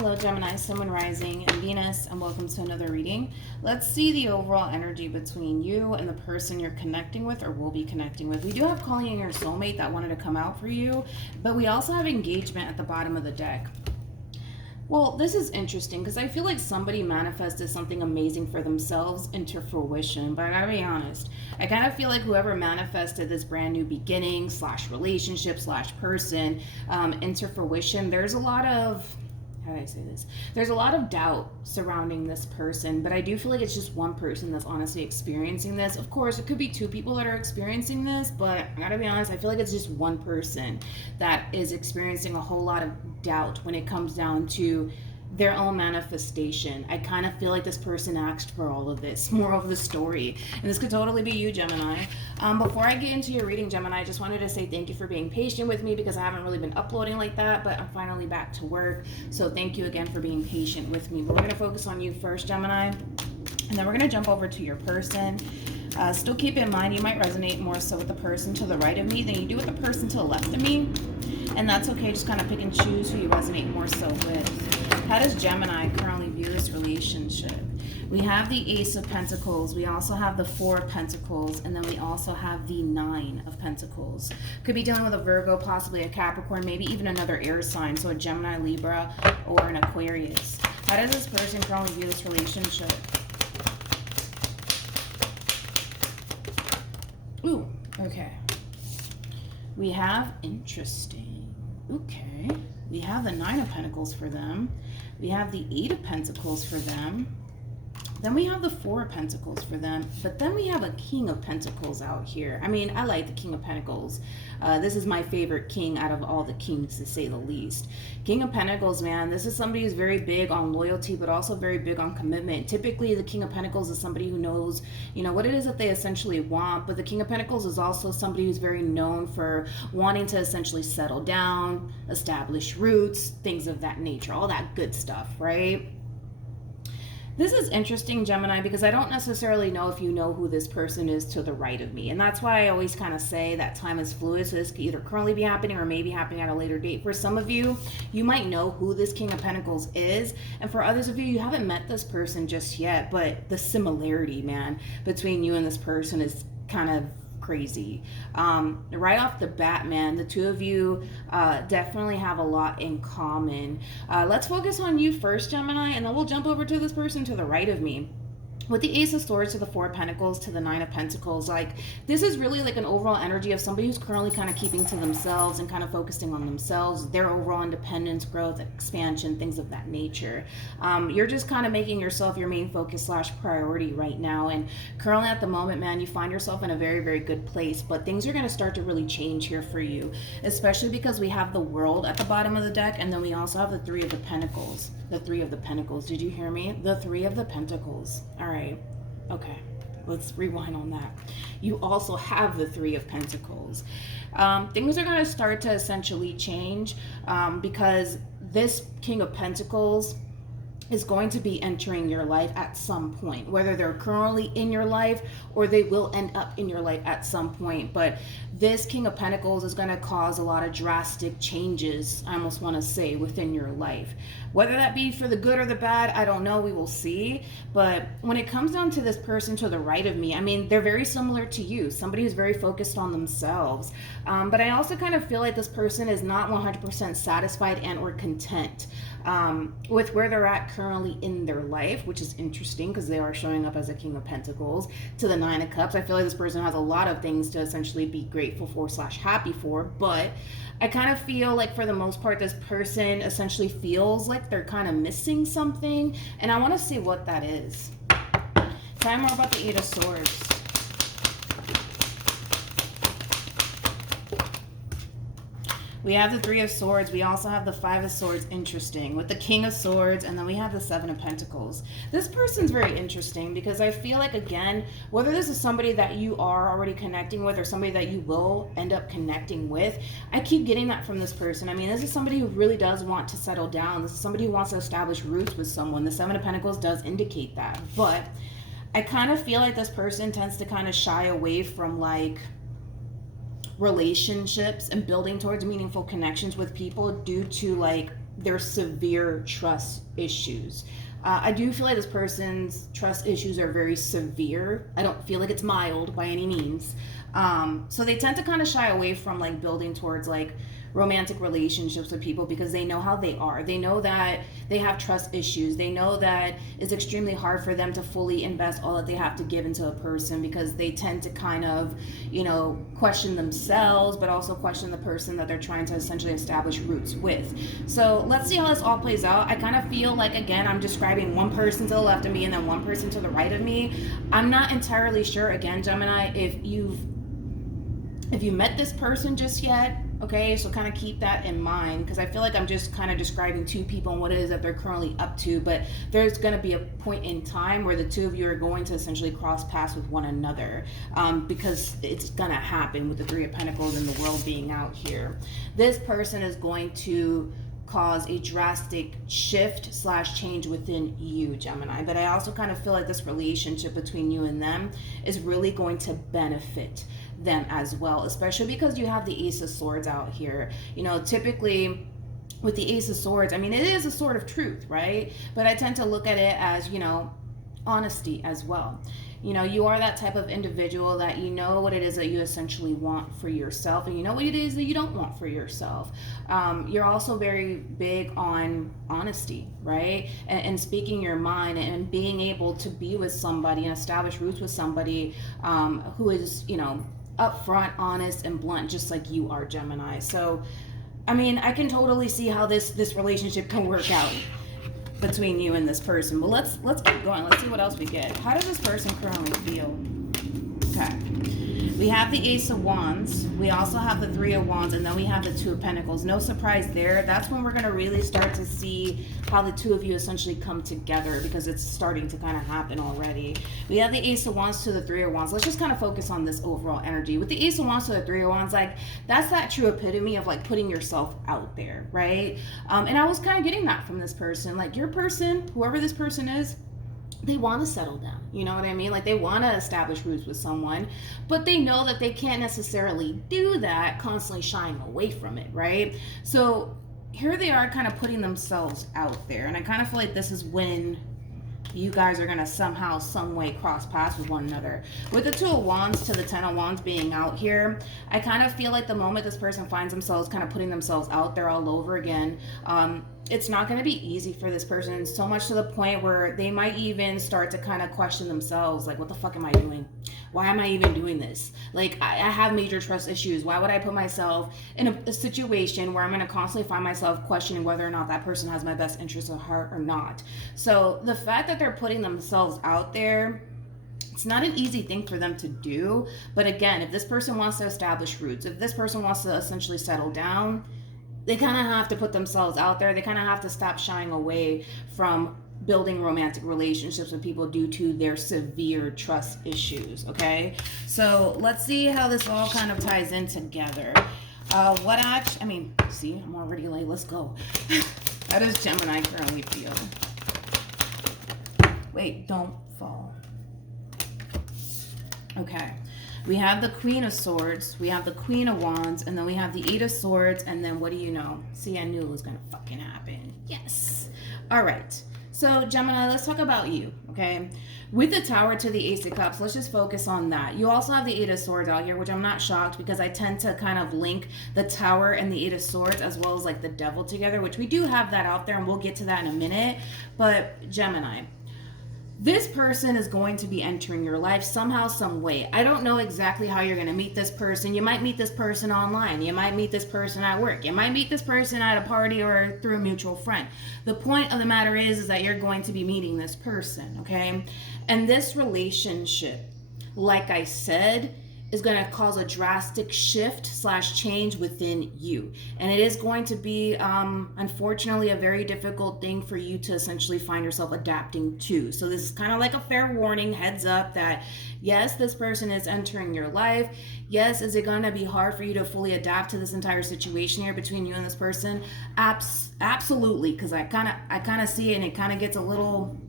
Hello Gemini, Sun, Moon, Rising, and Venus, and welcome to another reading. Let's see the overall energy between you and the person you're connecting with or will be connecting with. We do have calling in your soulmate that wanted to come out for you, but we also have engagement at the bottom of the deck. Well, this is interesting because I feel like somebody manifested something amazing for themselves into fruition, but I gotta be honest, I kind of feel like whoever manifested this brand new beginning / relationship / person into fruition, there's a lot of, how do I say this? There's a lot of doubt surrounding this person, but I do feel like it's just one person that's honestly experiencing this. Of course, it could be two people that are experiencing this, but I gotta be honest, I feel like it's just one person that is experiencing a whole lot of doubt when it comes down to their own manifestation. I kind of feel like this person asked for all of this, more of the story. And this could totally be you, Gemini. Before I get into your reading, Gemini, I just wanted to say thank you for being patient with me because I haven't really been uploading like that, but I'm finally back to work. So thank you again for being patient with me. But we're going to focus on you first, Gemini, and then we're going to jump over to your person. Still keep in mind, you might resonate more so with the person to the right of me than you do with the person to the left of me. And that's okay, just kind of pick and choose who you resonate more so with. How does Gemini currently view this relationship? We have the Ace of Pentacles, we also have the Four of Pentacles, and then we also have the Nine of Pentacles. Could be dealing with a Virgo, possibly a Capricorn, maybe even another air sign, so a Gemini, Libra, or an Aquarius. How does this person currently view this relationship? Ooh, okay. We have interesting. Okay. We have the Nine of Pentacles for them. We have the Eight of Pentacles for them. Then we have the Four of Pentacles for them. But then we have a King of Pentacles out here. I mean, I like the King of Pentacles. This is my favorite king out of all the kings, to say the least. King of Pentacles, man, this is somebody who's very big on loyalty, but also very big on commitment. Typically, the King of Pentacles is somebody who knows, you know, what it is that they essentially want. But the King of Pentacles is also somebody who's very known for wanting to essentially settle down, establish roots, things of that nature, all that good stuff, right? This is interesting, Gemini, because I don't necessarily know if you know who this person is to the right of me. And that's why I always kind of say that time is fluid. So this could either currently be happening or maybe happening at a later date. For some of you, you might know who this King of Pentacles is. And for others of you, you haven't met this person just yet. But the similarity, man, between you and this person is kind of crazy. Right off the bat, man, the two of you definitely have a lot in common. Let's focus on you first, Gemini, and then we'll jump over to this person to the right of me. With the Ace of Swords to the Four of Pentacles to the Nine of Pentacles, like, this is really like an overall energy of somebody who's currently kind of keeping to themselves and kind of focusing on themselves, their overall independence, growth, expansion, things of that nature. You're just kind of making yourself your main focus / priority right now. And currently at the moment, man, you find yourself in a very, very good place, but things are going to start to really change here for you, especially because we have the World at the bottom of the deck, and then we also have the Three of the Pentacles. The Three of the Pentacles. Did you hear me? The Three of the Pentacles. All right. Okay. Let's rewind on that. You also have the Three of Pentacles. Things are going to start to essentially change because this King of Pentacles is going to be entering your life at some point, whether they're currently in your life or they will end up in your life at some point. But this King of Pentacles is going to cause a lot of drastic changes, I almost want to say, within your life. Whether that be for the good or the bad, I don't know. We will see. But when it comes down to this person to the right of me, I mean, they're very similar to you. Somebody who's very focused on themselves. But I also kind of feel like this person is not 100% satisfied and or content with where they're at currently in their life, which is interesting because they are showing up as a King of Pentacles to the Nine of Cups. I feel like this person has a lot of things to essentially be grateful for / happy for, but I kind of feel like for the most part, this person essentially feels like they're kind of missing something, and I want to see what that is. Tell me more about the Eight of Swords. We have the Three of Swords. We also have the Five of Swords. Interesting. With the King of Swords. And then we have the Seven of Pentacles. This person's very interesting because I feel like, again, whether this is somebody that you are already connecting with or somebody that you will end up connecting with, I keep getting that from this person. I mean, this is somebody who really does want to settle down. This is somebody who wants to establish roots with someone. The Seven of Pentacles does indicate that. But I kind of feel like this person tends to kind of shy away from, like, relationships and building towards meaningful connections with people due to, like, their severe trust issues. I do feel like this person's trust issues are very severe. I don't feel like it's mild by any means. So they tend to kind of shy away from like building towards like romantic relationships with people because they know how they are. They know that they have trust issues. They know that it's extremely hard for them to fully invest all that they have to give into a person because they tend to kind of, you know, question themselves, but also question the person that they're trying to essentially establish roots with. So let's see how this all plays out. I kind of feel like, again, I'm describing one person to the left of me and then one person to the right of me. I'm not entirely sure, again, Gemini, if you met this person just yet. Okay, so kind of keep that in mind because I feel like I'm just kind of describing two people and what it is that they're currently up to, but there's going to be a point in time where the two of you are going to essentially cross paths with one another because it's going to happen with the Three of Pentacles and the world being out here. This person is going to cause a drastic shift / change within you, Gemini. But I also kind of feel like this relationship between you and them is really going to benefit them as well, especially because you have the Ace of Swords out here. You know, typically with the Ace of Swords, I mean, it is a sword of truth, right? But I tend to look at it as, you know, honesty as well. You know, you are that type of individual that you know what it is that you essentially want for yourself, and you know what it is that you don't want for yourself. You're also very big on honesty, right? And speaking your mind and being able to be with somebody and establish roots with somebody who is, you know, upfront, honest, and blunt, just like you are, Gemini. So, I mean, I can totally see how this relationship can work out between you and this person. But let's keep going. Let's see what else we get. How does this person currently feel? Okay. We have the Ace of Wands. We also have the Three of Wands, and then we have the Two of Pentacles. No surprise there. That's when we're going to really start to see how the two of you essentially come together because it's starting to kind of happen already. We have the Ace of Wands to the Three of Wands. Let's just kind of focus on this overall energy. With the Ace of Wands to the Three of Wands, like, that's that true epitome of like putting yourself out there, right? And I was kind of getting that from this person. Like, your person, whoever this person is, they want to settle down, you know what I mean? Like, they want to establish roots with someone, but they know that they can't necessarily do that constantly shying away from it, right? So here they are kind of putting themselves out there, and I kind of feel like this is when you guys are going to somehow, some way cross paths with one another. With the Two of Wands to the Ten of Wands being out here, I kind of feel like the moment this person finds themselves kind of putting themselves out there all over again, it's not going to be easy for this person, so much to the point where they might even start to kind of question themselves, like, what the fuck am I doing? Why am I even doing this? Like, I have major trust issues. Why would I put myself in a situation where I'm going to constantly find myself questioning whether or not that person has my best interest at heart or not? So the fact that they're putting themselves out there, it's not an easy thing for them to do. But again, if this person wants to establish roots, if this person wants to essentially settle down, they kind of have to put themselves out there. They kind of have to stop shying away from building romantic relationships with people due to their severe trust issues, okay? So let's see how this all kind of ties in together. I'm already late. Let's go. How does Gemini currently feel? Wait, don't fall. Okay. We have the Queen of Swords, we have the Queen of Wands, and then we have the Eight of Swords, and then what do you know? See, I knew it was going to fucking happen. Yes. All right. So, Gemini, let's talk about you, okay? With the Tower to the Ace of Cups, let's just focus on that. You also have the Eight of Swords out here, which I'm not shocked because I tend to kind of link the Tower and the Eight of Swords as well as like the Devil together, which we do have that out there, and we'll get to that in a minute. But, Gemini, this person is going to be entering your life somehow, some way. I don't know exactly how you're going to meet this person. You might meet this person online. You might meet this person at work. You might meet this person at a party or through a mutual friend. The point of the matter is that you're going to be meeting this person, okay? And this relationship, like I said, is going to cause a drastic shift / change within you. And it is going to be, unfortunately, a very difficult thing for you to essentially find yourself adapting to. So this is kind of like a fair warning, heads up that, yes, this person is entering your life. Yes, is it going to be hard for you to fully adapt to this entire situation here between you and this person? Absolutely, because I kind of see it, and it kind of gets a little,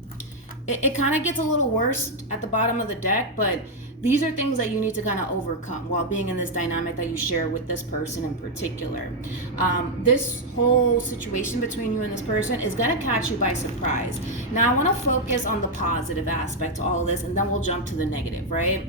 it kind of gets a little worse at the bottom of the deck, but These are things that you need to kind of overcome while being in this dynamic that you share with this person in particular. This whole situation between you and this person is going to catch you by surprise. Now, I want to focus on the positive aspect to all of this, and then we'll jump to the negative, right?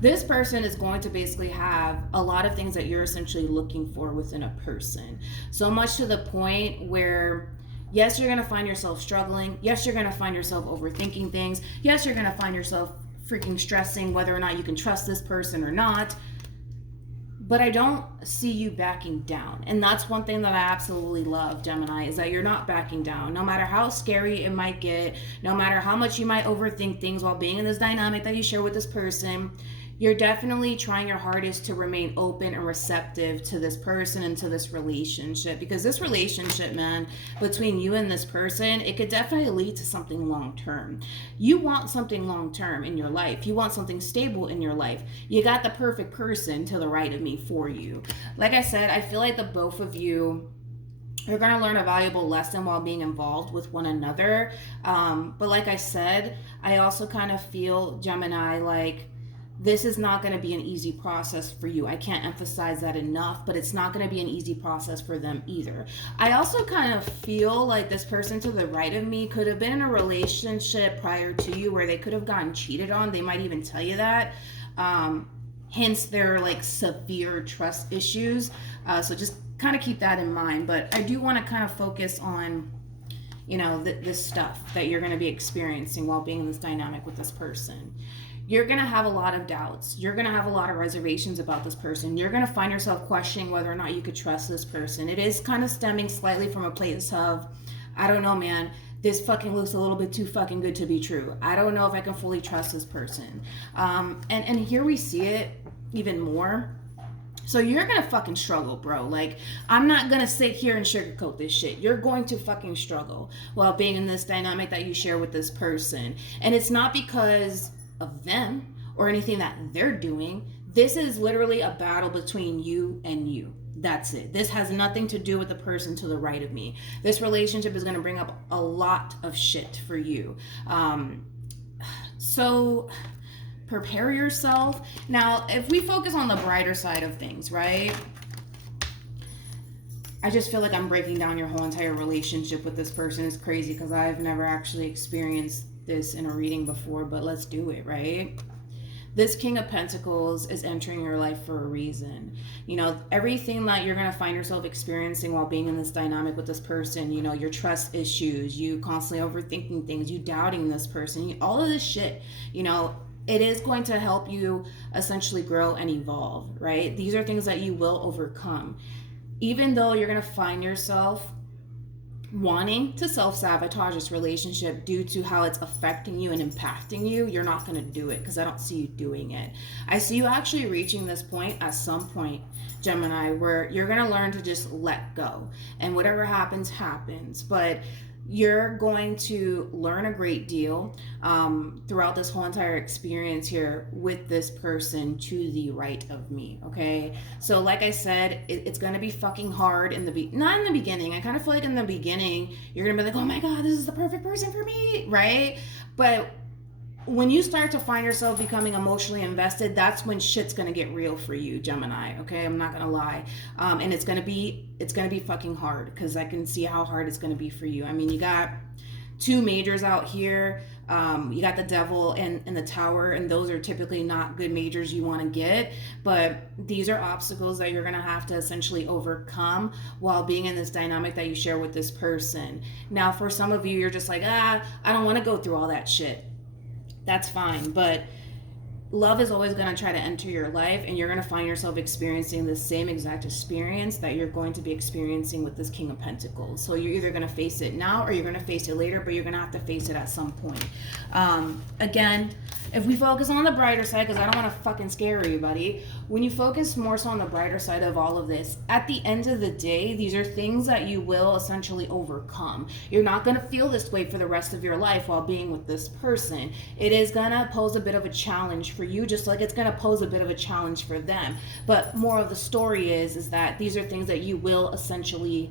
This person is going to basically have a lot of things that you're essentially looking for within a person. So much to the point where, yes, you're going to find yourself struggling. Yes, you're going to find yourself overthinking things. Yes, you're going to find yourself freaking stressing whether or not you can trust this person or not. But I don't see you backing down. And that's one thing that I absolutely love, Gemini, is that you're not backing down. No matter how scary it might get, no matter how much you might overthink things while being in this dynamic that you share with this person, you're definitely trying your hardest to remain open and receptive to this person and to this relationship. Because this relationship, man, between you and this person, it could definitely lead to something long-term. You want something long-term in your life. You want something stable in your life. You got the perfect person to the right of me for you. Like I said, I feel like the both of you, you're going to learn a valuable lesson while being involved with one another. But like I said, I also kind of feel, Gemini, like, this is not going to be an easy process for you. I can't emphasize that enough, but it's not going to be an easy process for them either. I also kind of feel like this person to the right of me could have been in a relationship prior to you where they could have gotten cheated on. They might even tell you that. Hence their like severe trust issues. So just kind of keep that in mind. But I do want to kind of focus on, you know, this stuff that you're going to be experiencing while being in this dynamic with this person. You're going to have a lot of doubts. You're going to have a lot of reservations about this person. You're going to find yourself questioning whether or not you could trust this person. It is kind of stemming slightly from a place of, I don't know, man, this fucking looks a little bit too fucking good to be true. I don't know if I can fully trust this person. And here we see it even more. So you're going to fucking struggle, bro. Like, I'm not going to sit here and sugarcoat this shit. You're going to fucking struggle while being in this dynamic that you share with this person. And it's not because of them or anything that they're doing. This is literally a battle between you and you. That's it. This has nothing to do with the person to the right of me. This relationship is going to bring up a lot of shit for you. So prepare yourself. Now, if we focus on the brighter side of things, right? I just feel like I'm breaking down your whole entire relationship with this person. Is crazy because I've never actually experienced this in a reading before, but let's do it, right? This King of Pentacles is entering your life for a reason. You know, everything that you're going to find yourself experiencing while being in this dynamic with this person, you know, your trust issues, you constantly overthinking things, you doubting this person, all of this shit, you know, it is going to help you essentially grow and evolve, right? These are things that you will overcome. Even though you're going to find yourself wanting to self-sabotage this relationship due to how it's affecting you and impacting you, you're not going to do it because I don't see you doing it. I see you actually reaching this point at some point, Gemini, where you're going to learn to just let go and whatever happens, happens. But you're going to learn a great deal throughout this whole entire experience here with this person to the right of me, okay? So like I said, it's going to be fucking hard not in the beginning. I kind of feel like in the beginning, you're going to be like, oh my God, this is the perfect person for me, right? But when you start to find yourself becoming emotionally invested, that's when shit's gonna get real for you, Gemini. Okay, I'm not gonna lie, and it's gonna be fucking hard because I can see how hard it's gonna be for you. I mean, you got two majors out here. You got the Devil and the Tower, and those are typically not good majors you want to get. But these are obstacles that you're gonna have to essentially overcome while being in this dynamic that you share with this person. Now, for some of you, you're just like, I don't want to go through all that shit. That's fine, but love is always going to try to enter your life, and you're going to find yourself experiencing the same exact experience that you're going to be experiencing with this King of Pentacles. So you're either going to face it now or you're going to face it later, but you're going to have to face it at some point. Again, if we focus on the brighter side, because I don't want to fucking scare everybody, when you focus more so on the brighter side of all of this, at the end of the day, these are things that you will essentially overcome. You're not going to feel this way for the rest of your life while being with this person. It is going to pose a bit of a challenge for you, just like it's going to pose a bit of a challenge for them. But more of the story is that these are things that you will essentially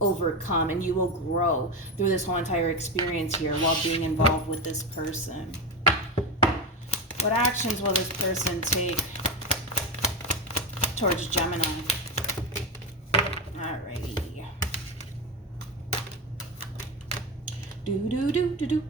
overcome, and you will grow through this whole entire experience here while being involved with this person. What actions will this person take towards Gemini? Alrighty. Do-do-do-do-do-do-do.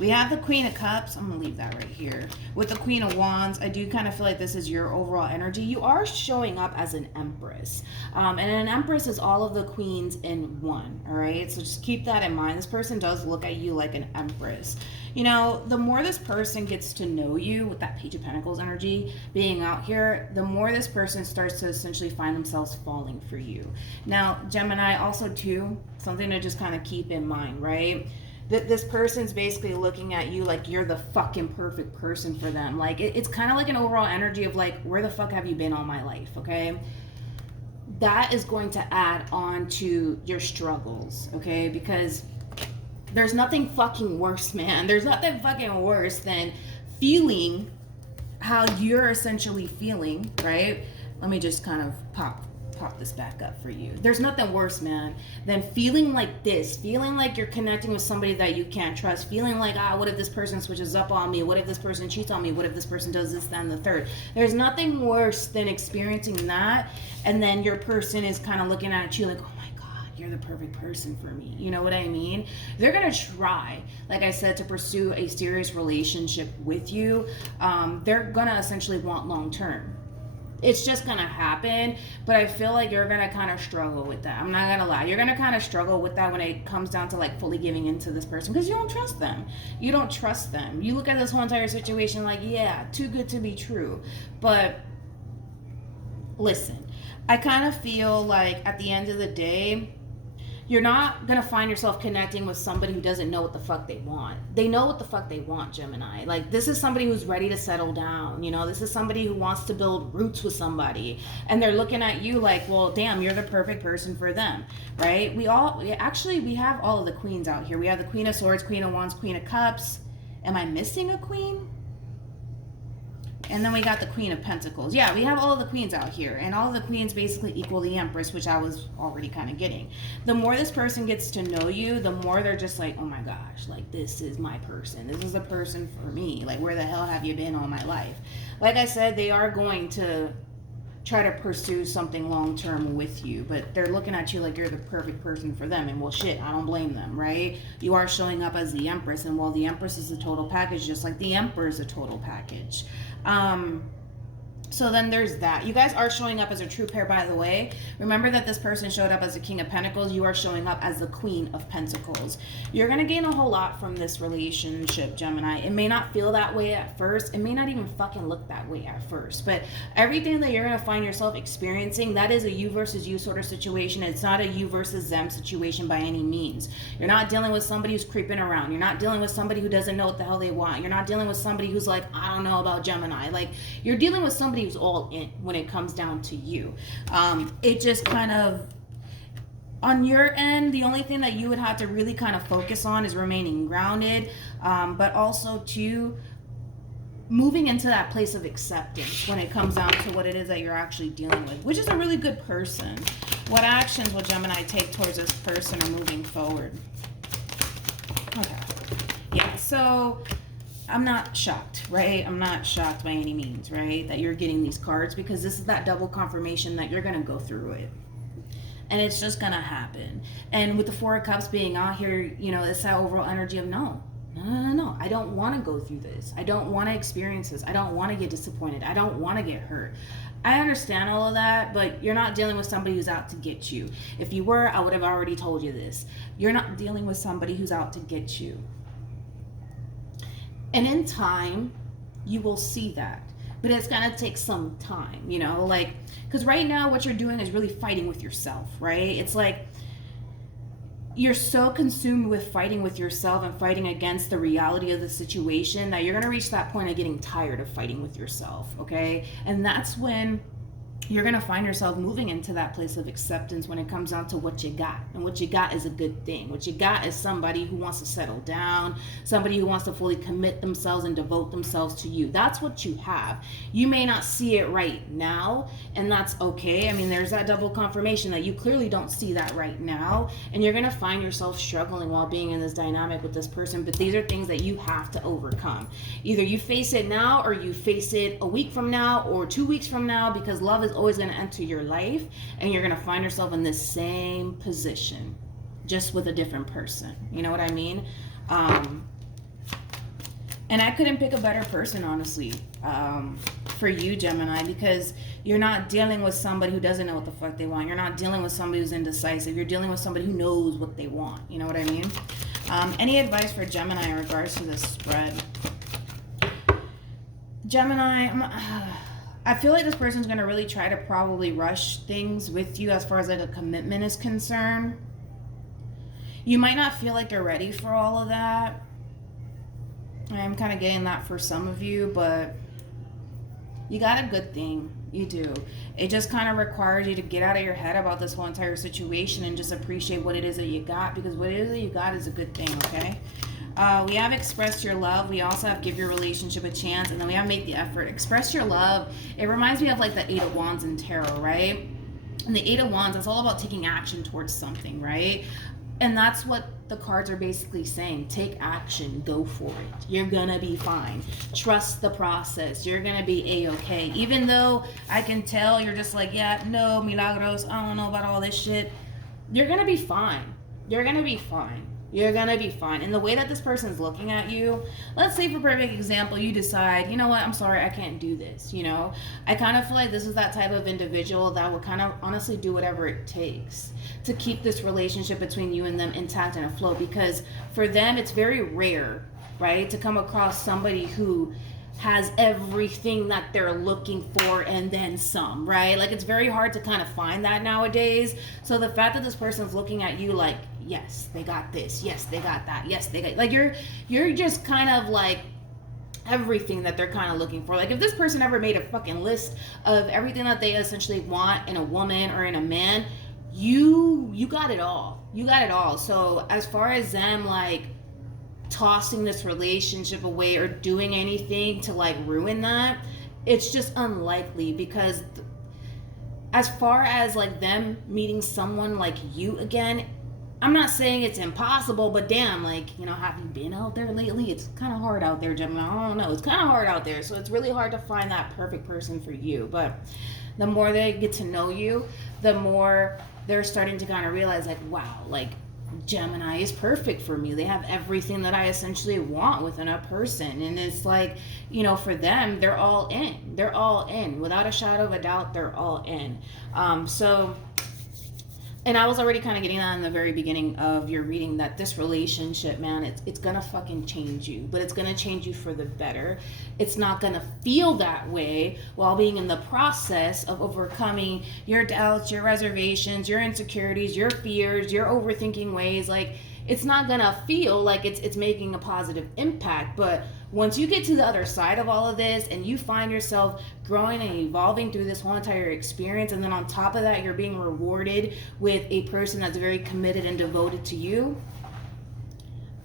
We have the Queen of Cups. I'm going to leave that right here. With the Queen of Wands, I do kind of feel like this is your overall energy. You are showing up as an Empress. And an Empress is all of the queens in one, all right? So just keep that in mind. This person does look at you like an Empress. You know, the more this person gets to know you with that Page of Pentacles energy being out here, the more this person starts to essentially find themselves falling for you. Now, Gemini, also too, something to just kind of keep in mind, right? That this person's basically looking at you like you're the fucking perfect person for them. Like, it's kind of like an overall energy of like, where the fuck have you been all my life, okay? That is going to add on to your struggles, okay? Because there's nothing fucking worse, man. There's nothing fucking worse than feeling how you're essentially feeling, right? Let me just kind of pop this back up for you. There's nothing worse, man, than feeling like this, feeling like you're connecting with somebody that you can't trust, feeling like, what if this person switches up on me? What if this person cheats on me? What if this person does this, that, and the third? There's nothing worse than experiencing that, and then your person is kind of looking at you like, oh my God, you're the perfect person for me. You know what I mean? They're going to try, like I said, to pursue a serious relationship with you. They're going to essentially want long-term. It's just going to happen, but I feel like you're going to kind of struggle with that. I'm not going to lie. You're going to kind of struggle with that when it comes down to like fully giving into this person because you don't trust them. You don't trust them. You look at this whole entire situation like, yeah, too good to be true. But listen, I kind of feel like at the end of the day, you're not going to find yourself connecting with somebody who doesn't know what the fuck they want. They know what the fuck they want, Gemini. Like, this is somebody who's ready to settle down. You know, this is somebody who wants to build roots with somebody. And they're looking at you like, well, damn, you're the perfect person for them, right? We have all of the queens out here. We have the Queen of Swords, Queen of Wands, Queen of Cups. Am I missing a queen? And then we got the Queen of Pentacles. Yeah, we have all of the queens out here. And all of the queens basically equal the Empress, which I was already kind of getting. The more this person gets to know you, the more they're just like, oh my gosh, like this is my person. This is the person for me. Like, where the hell have you been all my life? Like I said, they are going to try to pursue something long-term with you, but they're looking at you like you're the perfect person for them. And well, shit, I don't blame them, right? You are showing up as the Empress, and while the Empress is a total package, just like the Emperor is a total package. So then there's that. You guys are showing up as a true pair, by the way. Remember that this person showed up as the King of Pentacles. You are showing up as the Queen of Pentacles. You're going to gain a whole lot from this relationship, Gemini. It may not feel that way at first. It may not even fucking look that way at first. But everything that you're going to find yourself experiencing, that is a you versus you sort of situation. It's not a you versus them situation by any means. You're not dealing with somebody who's creeping around. You're not dealing with somebody who doesn't know what the hell they want. You're not dealing with somebody who's like, I don't know about Gemini. Like, you're dealing with somebody who's all in when it comes down to you. It just kind of, on your end, the only thing that you would have to really kind of focus on is remaining grounded, but also to moving into that place of acceptance when it comes down to what it is that you're actually dealing with, which is a really good person. What actions will Gemini take towards this person or moving forward? Okay. Yeah, so I'm not shocked, right? I'm not shocked by any means, right? That you're getting these cards, because this is that double confirmation that you're going to go through it. And it's just going to happen. And with the Four of Cups being out here, you know, it's that overall energy of no. I don't want to go through this. I don't want to experience this. I don't want to get disappointed. I don't want to get hurt. I understand all of that, but you're not dealing with somebody who's out to get you. If you were, I would have already told you this. You're not dealing with somebody who's out to get you. And in time, you will see that. But it's going to take some time, you know, like, because right now what you're doing is really fighting with yourself, right? It's like you're so consumed with fighting with yourself and fighting against the reality of the situation that you're going to reach that point of getting tired of fighting with yourself, okay? And that's when you're going to find yourself moving into that place of acceptance when it comes down to what you got. And what you got is a good thing. What you got is somebody who wants to settle down, somebody who wants to fully commit themselves and devote themselves to you. That's what you have. You may not see it right now, and that's okay. I mean, there's that double confirmation that you clearly don't see that right now, and you're going to find yourself struggling while being in this dynamic with this person. But these are things that you have to overcome. Either you face it now, or you face it a week from now, or 2 weeks from now, because love is always going to enter your life, and you're going to find yourself in this same position, just with a different person. You know what I mean? And I couldn't pick a better person, honestly, for you, Gemini, because you're not dealing with somebody who doesn't know what the fuck they want. You're not dealing with somebody who's indecisive. You're dealing with somebody who knows what they want. You know what I mean? Any advice for Gemini in regards to this spread? Gemini, I feel like this person's going to really try to probably rush things with you as far as like a commitment is concerned. You might not feel like you're ready for all of that. I'm kind of getting that for some of you, but you got a good thing. You do. It just kind of requires you to get out of your head about this whole entire situation and just appreciate what it is that you got, because what it is that you got is a good thing, okay? We have express your love. We also have give your relationship a chance. And then we have make the effort. Express your love. It reminds me of like the 8 of Wands in tarot, right? And the 8 of Wands, it's all about taking action towards something, right? And that's what the cards are basically saying. Take action. Go for it. You're going to be fine. Trust the process. You're going to be A-okay. Even though I can tell you're just like, yeah, no, Milagros, I don't know about all this shit. You're going to be fine. You're going to be fine. You're going to be fine. And the way that this person's looking at you, let's say for perfect example, you decide, you know what, I'm sorry, I can't do this, you know? I kind of feel like this is that type of individual that will kind of honestly do whatever it takes to keep this relationship between you and them intact and afloat, because for them, it's very rare, right, to come across somebody who has everything that they're looking for and then some, right? Like, it's very hard to kind of find that nowadays. So the fact that this person's looking at you like, yes, they got this, yes, they got that, yes, they got, like, you're just kind of like everything that they're kind of looking for. Like, if this person ever made a fucking list of everything that they essentially want in a woman or in a man, you got it all. You got it all. So as far as them like tossing this relationship away or doing anything to like ruin that, it's just unlikely, because as far as like them meeting someone like you again, I'm not saying it's impossible, but damn, like, you know, have you been out there lately? It's kind of hard out there, Gemini. I don't know. It's kind of hard out there. So it's really hard to find that perfect person for you. But the more they get to know you, the more they're starting to kind of realize like, wow, like Gemini is perfect for me. They have everything that I essentially want within a person. And it's like, you know, for them, they're all in. They're all in. Without a shadow of a doubt, they're all in. And I was already kind of getting that in the very beginning of your reading, that this relationship, man, it's going to fucking change you. But it's going to change you for the better. It's not going to feel that way while being in the process of overcoming your doubts, your reservations, your insecurities, your fears, your overthinking ways. Like, it's not going to feel like it's making a positive impact. But once you get to the other side of all of this and you find yourself growing and evolving through this whole entire experience, and then on top of that, you're being rewarded with a person that's very committed and devoted to you,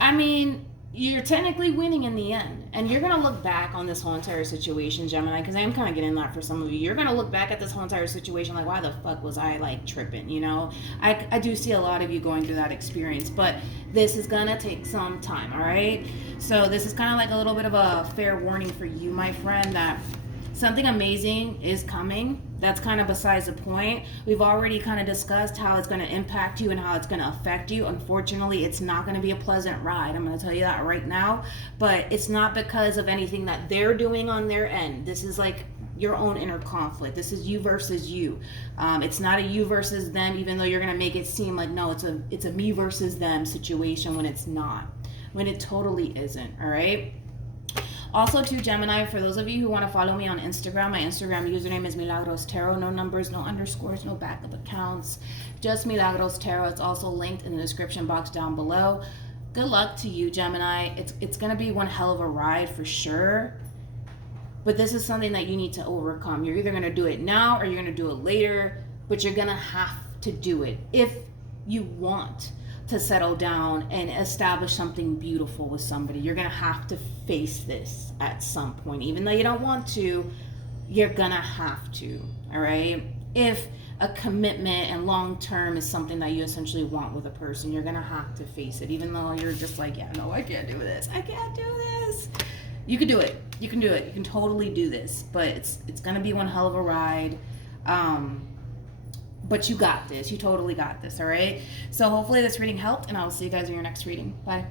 I mean, you're technically winning in the end. And you're going to look back on this whole entire situation, Gemini, because I am kind of getting that for some of you. You're going to look back at this whole entire situation like, why the fuck was I like tripping, you know? I do see a lot of you going through that experience, but this is going to take some time, all right? So this is kind of like a little bit of a fair warning for you, my friend, that something amazing is coming. That's kind of besides the point. We've already kind of discussed how it's going to impact you and how it's going to affect you. Unfortunately, it's not going to be a pleasant ride. I'm going to tell you that right now. But it's not because of anything that they're doing on their end. This is like your own inner conflict. This is you versus you. It's not a you versus them, even though you're going to make it seem like, no, it's a me versus them situation, when it's not. When it totally isn't, all right? Also, to Gemini, for those of you who want to follow me on Instagram, my Instagram username is MilagrosTarot. No numbers, no underscores, no backup accounts. Just MilagrosTarot. It's also linked in the description box down below. Good luck to you, Gemini. It's going to be one hell of a ride for sure. But this is something that you need to overcome. You're either going to do it now or you're going to do it later, but you're going to have to do it if you want to settle down and establish something beautiful with somebody. You're going to have to face this at some point. Even though you don't want to, you're going to have to, all right? If a commitment and long term is something that you essentially want with a person, you're going to have to face it. Even though you're just like, yeah, no, I can't do this. I can't do this. You can do it. You can do it. You can totally do this. But it's going to be one hell of a ride. But you got this. You totally got this, all right? So hopefully this reading helped, and I will see you guys in your next reading. Bye.